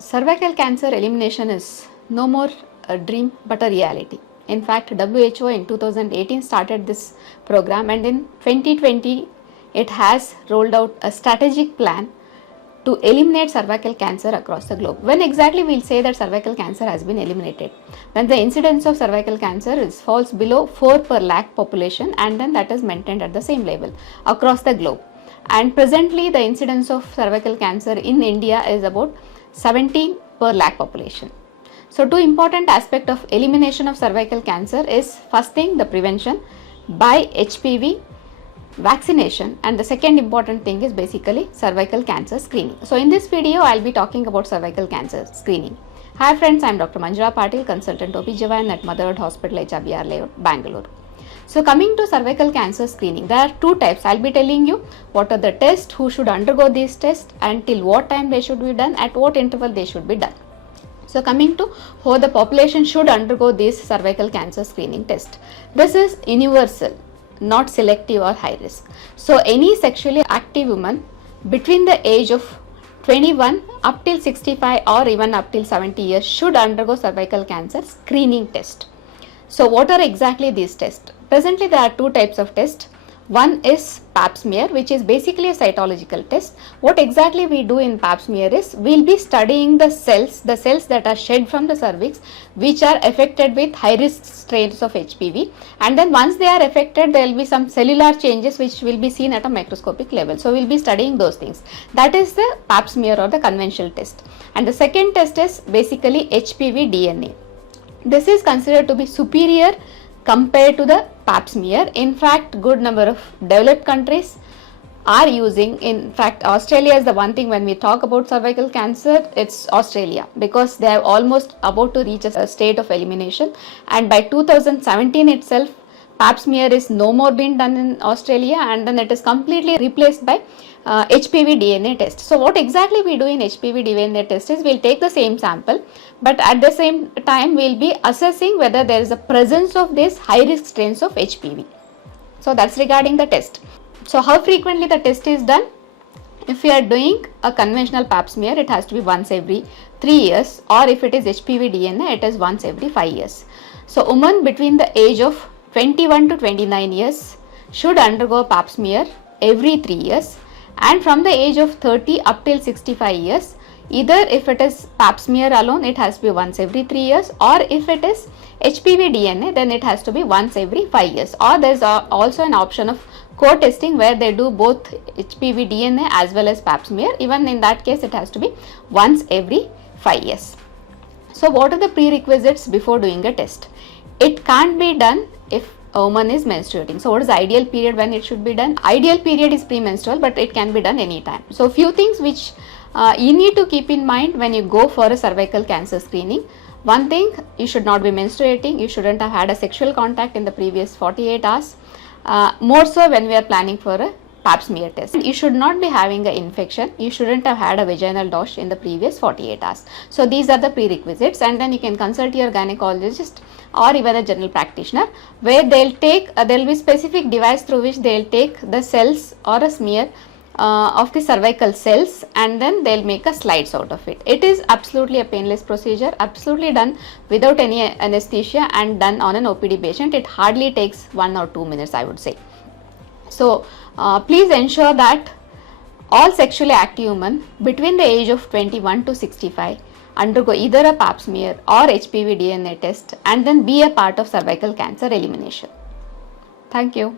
Cervical cancer elimination is no more a dream but a reality. In fact, WHO in 2018 started this program, and in 2020 it has rolled out a strategic plan to eliminate cervical cancer across the globe. When exactly we'll say that cervical cancer has been eliminated? When the incidence of cervical cancer falls below 4 per lakh population, and then that is maintained at the same level across the globe. And presently the incidence of cervical cancer in India is about 17 per lakh population. So two important aspects of elimination of cervical cancer is, first thing, the prevention by HPV vaccination, and the second important thing is basically cervical cancer screening. So in this video I will be talking about cervical cancer screening. Hi friends, I am Dr. Manjula Patil, consultant OB/GYN at Motherhood Hospital, HBR Layout, Bangalore. So coming to cervical cancer screening, there are two types. I will be telling you what are the tests, who should undergo these tests, and till what time they should be done, at what interval they should be done. So coming to how the population should undergo this cervical cancer screening test. This is universal, not selective or high risk. So any sexually active woman between the age of 21 up till 65 or even up till 70 years should undergo cervical cancer screening test. So what are exactly these tests? Presently there are two types of tests. One is pap smear, which is basically a cytological test. What exactly we do in pap smear is, we'll be studying the cells that are shed from the cervix, which are affected with high risk strains of HPV, and then once they are affected, there will be some cellular changes which will be seen at a microscopic level. So we'll be studying those things. That is the pap smear or the conventional test. And the second test is basically HPV DNA. This is considered to be superior compared to the pap smear. In fact, good number of developed countries are using, in fact Australia is the one thing. When we talk about cervical cancer, it's Australia, because they are almost about to reach a state of elimination, and by 2017 itself pap smear is no more being done in Australia, and then it is completely replaced by HPV DNA test. So what exactly we do in HPV DNA test is, we'll take the same sample, but at the same time we'll be assessing whether there is a presence of these high risk strains of HPV. So that's regarding the test. So how frequently the test is done? If we are doing a conventional pap smear, it has to be once every 3 years, or if it is HPV DNA, it is once every 5 years. So women between the age of 21 to 29 years should undergo pap smear every 3 years, and from the age of 30 up till 65 years, either if it is pap smear alone, it has to be once every 3 years, or if it is HPV DNA, then it has to be once every 5 years. Or there is also an option of co-testing where they do both HPV DNA as well as pap smear. Even in that case, it has to be once every 5 years. So what are the prerequisites before doing a test? It can't be done if a woman is menstruating. So what is the ideal period when it should be done? Ideal period is premenstrual, but it can be done anytime. So few things which you need to keep in mind when you go for a cervical cancer screening. One thing, you should not be menstruating, you shouldn't have had a sexual contact in the previous 48 hours. More so when we are planning for a pap smear test. You should not be having an infection, you shouldn't have had a vaginal douche in the previous 48 hours. So these are the prerequisites, and then you can consult your gynecologist or even a general practitioner, where they'll take, there will be specific device through which they'll take the cells or a smear of the cervical cells, and then they'll make a slides out of it. It is absolutely a painless procedure, absolutely done without any anesthesia, and done on an OPD patient. It hardly takes 1 or 2 minutes, I would say. So please ensure that all sexually active women between the age of 21 to 65 undergo either a pap smear or HPV DNA test, and then be a part of cervical cancer elimination. Thank you.